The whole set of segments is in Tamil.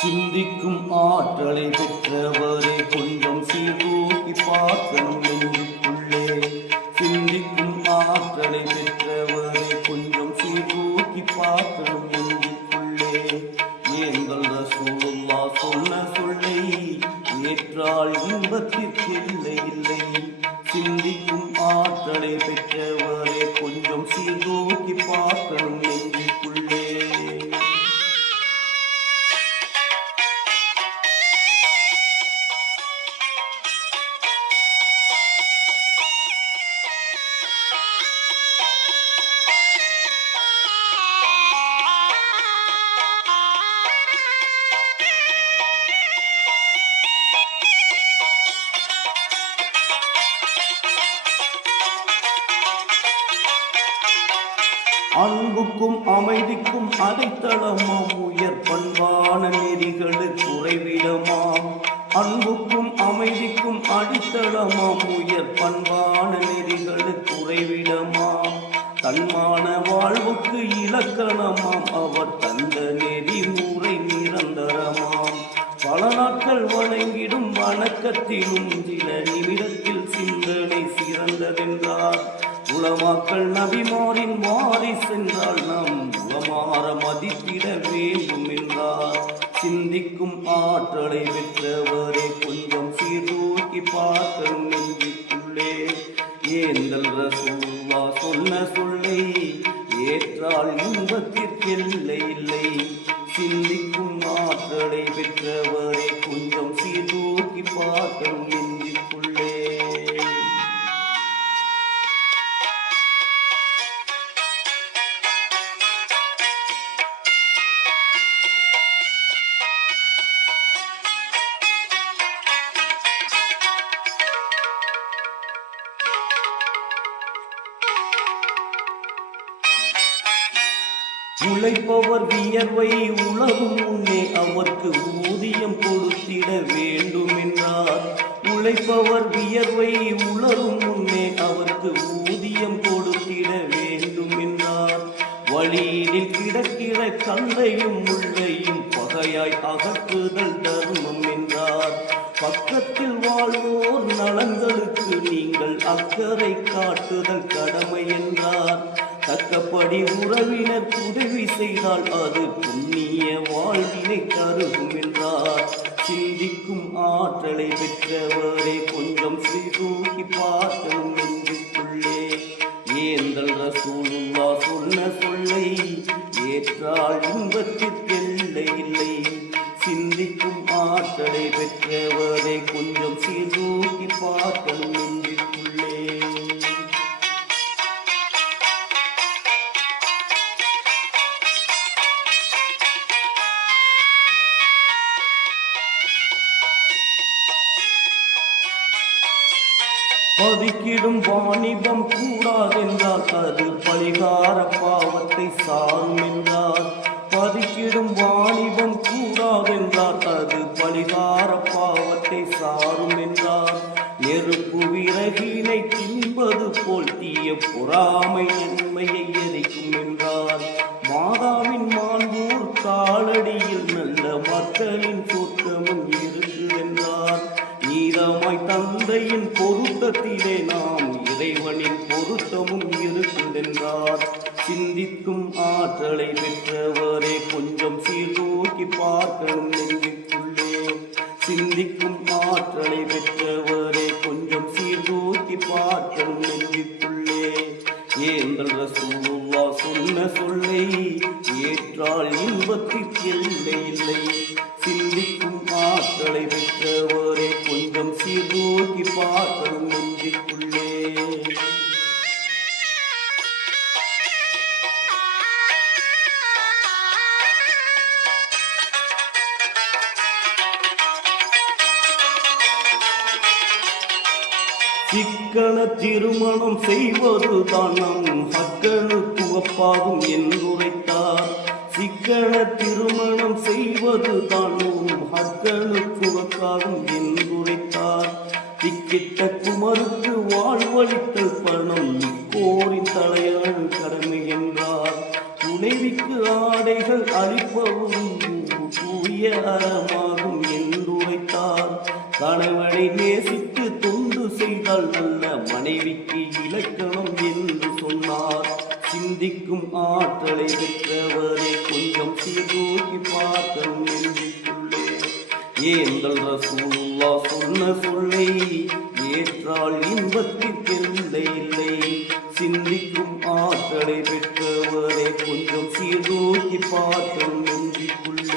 சிந்திக்கும் ஆற்றலை பெற்றவரே கொஞ்சம் சீர்தூக்கி பார்க்கணும் நெஞ்சுக்குள்ளே. சிந்திக்கும் ஆற்றலை பெற்றவரே கொஞ்சம் சீர்தூக்கி பார்க்கணும் நெஞ்சுக்குள்ளே. ஏங்கள் ரசூலுல்லாஹ் சொன்ன சொல்லை ஏற்றால் இன்பத்திற்கு இல்லை இல்லை. சிந்திக்கும் ஆற்றலை பெற்றவரே கொஞ்சம் சீர்தூக்கி பார்க்கணும் நெஞ்சுக்குள்ளே. அன்புக்கும் அமைதிக்கும் அடைத்தளமாம் உயர் பண்பான நெறிகளுக்கு உறைவிடமாம். அன்புக்கும் அமைதிக்கும் அடித்தளமாம் உயர் பண்பான நெறிகளுக்கு உறைவிடமாம். தன்மான வாழ்வுக்கு இலக்கணமாம் அவர் தந்த நெறிமுறை நிரந்தரமாம். பல நாட்கள் வணங்கிடும் வணக்கத்திலும் சில நிமிடத்தில் சிந்தனை சிறந்ததென்றார். உலமாக்கள் நபிமாரின் மாறி சென்றால் நாம் உலமாற மதித்திட வேண்டும் என்றார். சிந்திக்கும் ஆற்றலை பெற்றவரே கொஞ்சம் சீர்தூக்கி பார்க்கணும் நெஞ்சுக்குள்ளே. ஏந்தல் ரசூலுல்லாஹ் சொன்ன சொல்லை ஏற்றால் இன்பத்திற்கெல்லை இல்லை. சிந்திக்கும் ஆற்றலை பெற்றவரே கொஞ்சம் சீர்தூக்கி பார்க்கணும் நெஞ்சுக்குள்ளே. உழைப்பவர் வியர்வை உலகும் முன்னே அவருக்கு ஊதியம் கொடுத்திட வேண்டும் என்றார். உழைப்பவர் வியர்வை உலகும் முன்னே அவருக்கு ஊதியம் கொடுத்திட வேண்டும் என்றார். வழியினில் கிடக்கிற கல்லையும் முள்ளையும் பகையாய் அகற்றுதல் தர்மம் என்றார். பக்கத்தில் வாழ்வோர் நலன்களுக்கு நீங்கள் அக்கறை காட்டுதல் கடமை என்றார். தக்கபடி உறவினர் உதவி செய்தால் அது புண்ணிய வாழ்வினை தருகும் என்றார். சிந்திக்கும் ஆற்றலை பெற்றவரே கொஞ்சம் சீர்தூக்கி பார்க்கணும் நெஞ்சுக்குள்ளே. ஏந்தல் ரசூலுல்லாஹ் சொன்ன சொல்லை ஏற்றால் இன்பத்திற்கெல்லை இல்லை. சிந்திக்கும் ஆற்றலை பெற்றவரே கொஞ்சம் சீர்தூக்கி பார்க்கணும் நெஞ்சுக்குள்ளே. பதிக்கிடும் வாணிபம் கூடாதென்றால் அது பரிகார பாவத்தை சாரும் என்றார். பதிக்கிடும் வாணிபம் கூடாதென்றால் அது பரிகார பாவத்தை சாரும் என்றார். நெருப்பு விறகினை தின்பது போல் தீய பொறாமை நன்மையை எரிக்கும் என்றார். மாதாவின் மாண்பூர் காலடியில் நல்ல மக்களின் சொர்க்கமும் இருக்குதென்றார். நீதமாய் தந்தையின் பொருத்தத்திலே நாம் இறைவனின் பொருத்தமும் இருக்குதென்றார். சிந்திக்கும் ஆற்றலை பெற்றவரே கொஞ்சம் சீர்தூக்கி பார்க்கணும் நெஞ்சுக்குள்ளே. சிந்திக்கும் ஆற்றலை பெற்றவரே கொஞ்சம் சீர்தூக்கி பார்க்கணும் நெஞ்சுக்குள்ளே. ஏந்தல் ரசூலுல்லாஹ் சொன்ன சொல்லை ஏற்றால் இன்பத்திற்கெல்லை இல்லை. சிந்திக்கும் ஆற்றலை பெற்றவரே கொஞ்சம் சீர்தூக்கி பார்க்கணும் நெஞ்சுக்குள்ளே. சிக்கன திருமணம் செய்வதுதான் நம் ஹக்கனுக்கு ஒப்பாகும் என்றுரைத்தார். சிக்கன திருமணம் செய்வதுதான் நம் ஹக்கனுக்கு ஒப்பாகும் என்றுரைத்தார். திக்கிட்ட குமருக்கு வாழ்வளித்தல் பணம் கோரின் தலையான் கடமை என்றார். துணைவிக்கு ஆடைகள் அளிப்பவும் தூய பெரிய அறமாகும் என்றுரைத்தார். கணவனை நேசித்து தொண்டு செய்தால் நல்ல மனைவிக்கு இலக்கணம் என்று சொன்னார். சிந்திக்கும் ஆற்றலை பெற்றவரை கொஞ்சம் சீர்தூக்கி பார்க்கணும் என்று சொல்லேன். ஏங்கள் ரசூலுல்லாஹ் சொன்ன சொல்லை ஏற்றால் இன்பத்திற்கெல்லை இல்லை. சிந்திக்கும் ஆற்றலை பெற்றவரை கொஞ்சம் சீர்தூக்கி பார்க்கணும் என்று சொல்லேன்.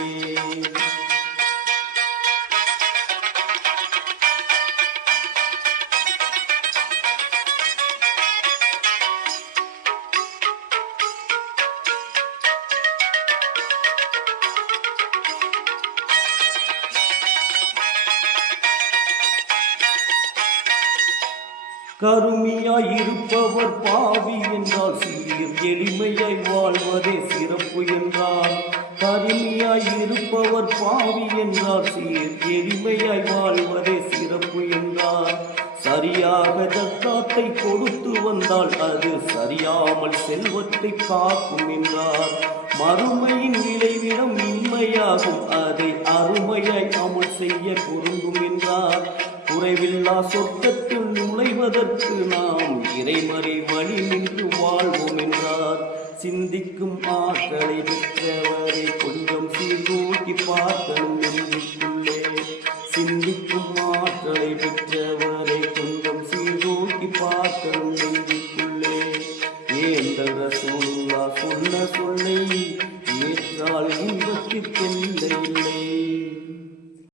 கருமியாய் இருப்பவர் பாவி என்றால் சீர் எளிமையாய் வாழ்வதே சிறப்பு என்றார். கருமியாய் இருப்பவர் பாவி என்றால் சீர் எளிமையாய் வாழ்வதே சிறப்பு என்றார். சரியாக ஜக்காத்தை கொடுத்து வந்தால் அது சரியாமல் செல்வத்தை காக்கும் என்றார். மறுமையின் விளைவிடம் இன்மையாகும், அதை அருமையாய் அமல் செய்ய பொருந்தும் என்றார். குறைவில்லா சொர்க்கத்தில் நுழைவதற்கு நாம் இறைமறை வழி நின்று வாழ்வோம் என்றார். சிந்திக்கும் ஆற்றலை பெற்றவரை கொஞ்சம் சீர்தூக்கி பார்க்கணும் என்று சொல்லேன். சிந்திக்கும் ஆற்றலை பெற்றவரை கொஞ்சம் சீர்தூக்கி பார்க்கணும் என்று சொல்லேன். ஏங்கள் ரசூலுல்லாஹ் சொன்ன